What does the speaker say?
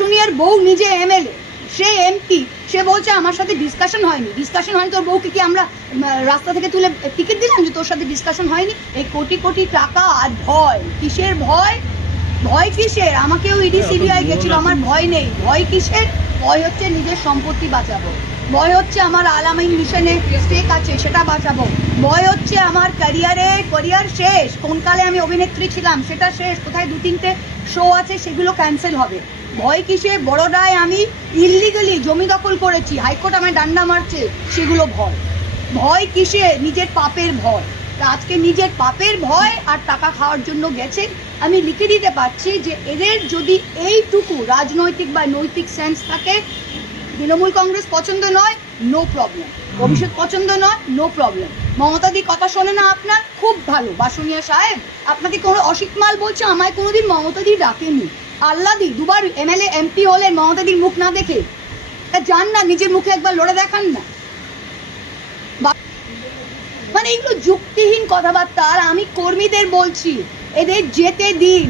বাসুনিয়ার বউ নিজে এমএলএ, সে এমপি, সে বলছে আমার সাথে ডিসকাশন হয়নি। ডিসকাশন হয়নি তোর বউকে কি আমরা রাস্তা থেকে তুলে টিকিট দিলাম যে তোর সাথে ডিসকাশন হয়নি? এই কোটি কোটি টাকা আর ভয়, কিসের ভয়? ভয় কিসের? আমাকেও ইডি সিবিআই গেছিল, আমার ভয় নেই। ভয় কিসের? ভয় হচ্ছে নিজের সম্পত্তি বাঁচাবো, ভয় হচ্ছে আমার আলামিন মিশনে স্টেক আছে সেটা বাঁচাবো, ভয় হচ্ছে আমার ক্যারিয়ার শেষ, কোন কালে আমি অভিনেত্রী ছিলাম সেটা শেষ, কোথায় 2-3টে শো আছে সেগুলো ক্যান্সেল হবে। ভয় কিসে? বড়োদায় আমি ইললিগালি জমি দখল করেছি, হাইকোর্ট আমায় ডান্ডা মারছে, সেগুলো ভয়। ভয় কিসে? নিজের পাপের ভয়। তা আজকে নিজের পাপের ভয় আর টাকা খাওয়ার জন্য গেছে। আমি লিখে দিতে পারছি যে এদের যদি এইটুকু রাজনৈতিক বা নৈতিক সেন্স থাকে, তৃণমূল কংগ্রেস পছন্দ নয়, নো প্রবলেম। অভিষেক পছন্দ নয়, নো প্রবলেম। মমতাদি কথা শোনে না আপনার, খুব ভালো। বাসুনিয়া সাহেব আপনাকে কোনো অসিত মাল বলছে, আমায় কোনোদিন মমতাদি ডাকেনি। আল্লাদি দুবার এমএলএ এমপি হলেন মমতাদির মুখ না দেখে, তা যান না নিজের মুখে একবার লড়ে দেখান না। মানে এগুলো যুক্তিহীন কথাবার্তা। আর আমি কর্মীদের বলছি, এদের যেতে দিন।